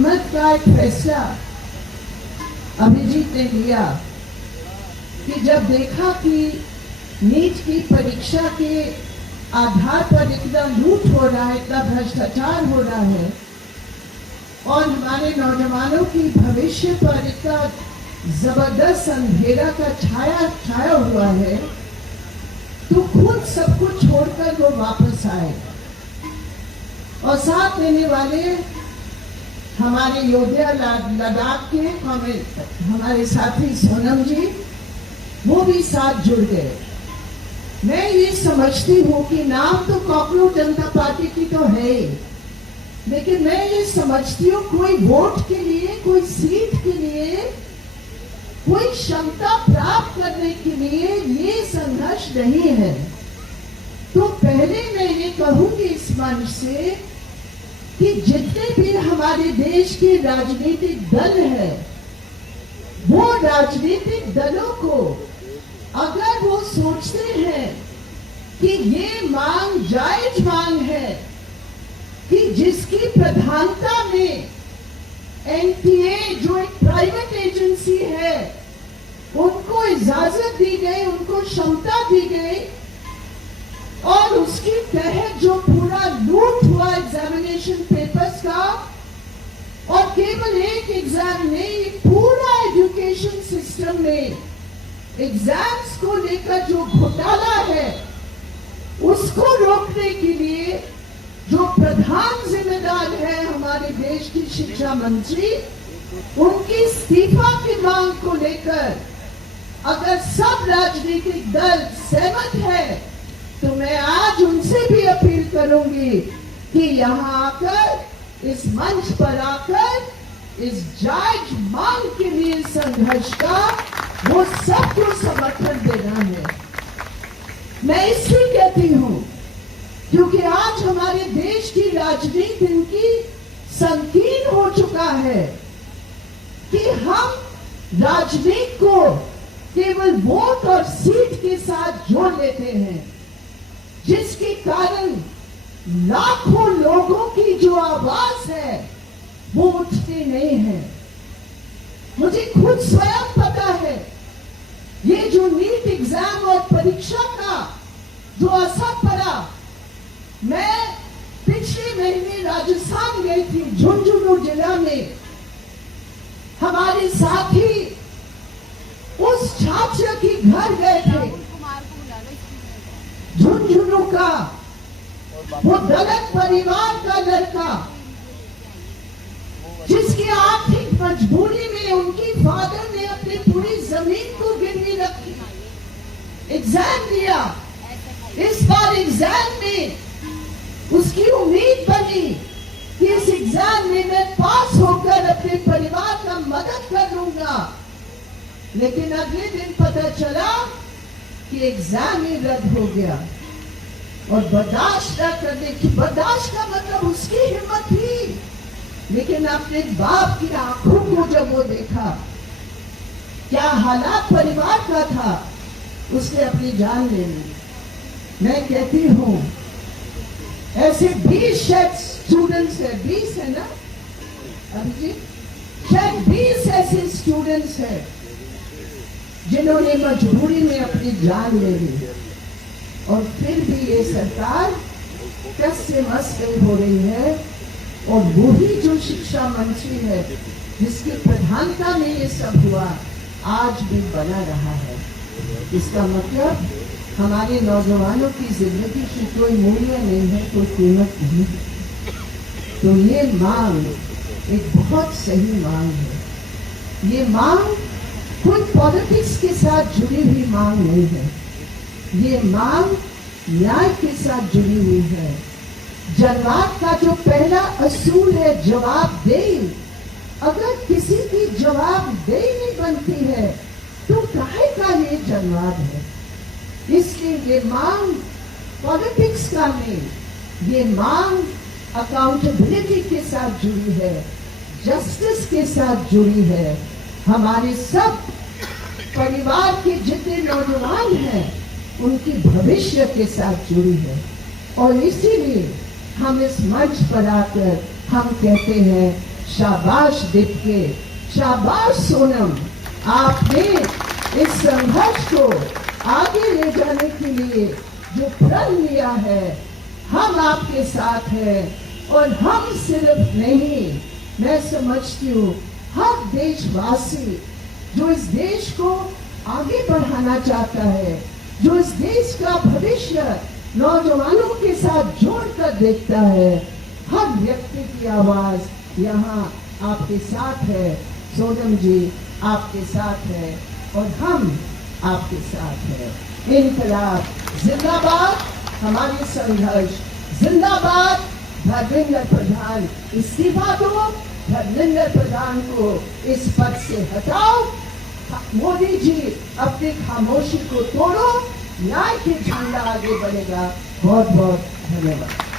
हिम्मत का एक फैसला अभिजीत ने लिया कि जब देखा कि नीट की परीक्षा के आधार पर इतना लूट हो रहा है, इतना भ्रष्टाचार हो रहा है और हमारे नौजवानों की भविष्य पर इतना जबरदस्त अंधेरा का छाया हुआ है, तो खुद सब कुछ छोड़कर वो वापस आए। और साथ देने वाले हमारे योद्धा लद्दाख के हमारे साथी सोनम जी, वो भी साथ जुड़ गए। मैं ये समझती हूँ कि नाम तो कॉकरोच जनता पार्टी की तो है, लेकिन मैं ये समझती हूँ कोई वोट के लिए, कोई सीट के लिए, कोई क्षमता प्राप्त करने के लिए ये संघर्ष नहीं है। तो पहले मैं ये कहूंगी इस मंच से कि जितने भी हमारे देश के राजनीतिक दल है, वो राजनीतिक दलों को अगर वो सोचते हैं कि ये मांग जायज मांग है कि जिसकी प्रधानता में एनटीए जो एक प्राइवेट एजेंसी है उनको इजाजत दी गई, उनको क्षमता दी गई और उसके तहत जो पूरा लूट हुआ एग्जामिनेशन पेपर्स का, और केवल एक एग्जाम नहीं, पूरा एजुकेशन सिस्टम में एग्जाम्स को लेकर जो घोटाला है उसको रोकने के लिए जो प्रधान जिम्मेदार है हमारे देश की शिक्षा मंत्री, उनकी इस्तीफा की मांग को लेकर अगर सब राजनीतिक दल सहमत है तो मैं आज उनसे भी अपील करूंगी कि यहाँ आकर, इस मंच पर आकर इस जायज मांग के लिए संघर्ष का वो सबको समर्थन देना है। मैं इसलिए कहती हूँ क्योंकि आज हमारे देश की राजनीति इनकी संकीर्ण हो चुका है कि हम राजनीति को केवल वोट और सीट के साथ जोड़ लेते हैं, जिसके कारण लाखों लोगों की जो आवाज है वो उठती नहीं है। मुझे खुद स्वयं पता है ये जो नीट एग्जाम और परीक्षा का जो असर पड़ा। मैं पिछले महीने राजस्थान गई थी, झुंझुनू जिला में। हमारे साथी उस छात्र के घर गए थे, झुंझुनू का वो दलित परिवार का लड़का, जिसकी आर्थिक मजबूरी में उनकी फादर ने अपनी पूरी जमीन को गिरवी रखी, एग्जाम दिया। इस बार एग्जाम में उसकी उम्मीद बनी कि इस एग्जाम में मैं पास होकर अपने परिवार का मदद कर लूंगा, लेकिन अगले दिन पता चला कि एग्जाम ही रद्द हो गया। और बर्दाश्त न करने की, बर्दाश्त का मतलब उसकी हिम्मत थी, लेकिन अपने बाप की आंखों को जब वो देखा क्या हालात परिवार का था, उसने अपनी जान ले ली। मैं कहती हूं ऐसे 20 शायद स्टूडेंट्स है, 20 है ना अभिजीत, शायद 20 ऐसे स्टूडेंट्स हैं जिन्होंने मजबूरी में अपनी जान ले ली, और फिर भी ये सरकार कस से मस नहीं हो रही है। और वही जो शिक्षा मंत्री है जिसकी प्रधानता में ये सब हुआ, आज भी बना रहा है। इसका मतलब हमारे नौजवानों की जिंदगी की कोई मूल्य नहीं है, कोई कीमत नहीं है। तो ये मांग एक बहुत सही मांग है। ये मांग कोई पॉलिटिक्स के साथ जुड़ी हुई मांग नहीं है, ये मांग न्याय के साथ जुड़ी हुई है। जनवाद का जो पहला असूल है जवाबदेही, अगर किसी की जवाबदेही नहीं बनती है तो काहे का ये जनवाद है। इसलिए ये मांग पॉलिटिक्स का नहीं, ये मांग अकाउंटेबिलिटी के साथ जुड़ी है, जस्टिस के साथ जुड़ी है। हमारे सब परिवार के जितने नौजवान हैं उनकी भविष्य के साथ जुड़ी है, और इसीलिए हम इस मंच पर आकर हम कहते हैं शाबाश दीप्के, शाबाश सोनम, आपने इस संघर्ष को आगे ले जाने के लिए जो प्रण लिया है, हम आपके साथ हैं। और हम सिर्फ नहीं, मैं समझती हूँ हर देशवासी जो इस देश को आगे बढ़ाना चाहता है, जो इस देश का भविष्य नौजवानों के साथ जोड़कर देखता है, हर व्यक्ति की आवाज यहाँ आपके साथ है। सोनम जी आपके साथ है और हम आपके साथ हैं। इनकलाब जिंदाबाद, हमारी संघर्ष जिंदाबाद। धर्मेंद्र प्रधान इस्तीफा दो, धर्मेंद्र प्रधान को इस पद से हटाओ। मोदी जी अपनी खामोशी को तोड़ो, न्याय के झंडा आगे बढ़ेगा। बहुत बहुत धन्यवाद।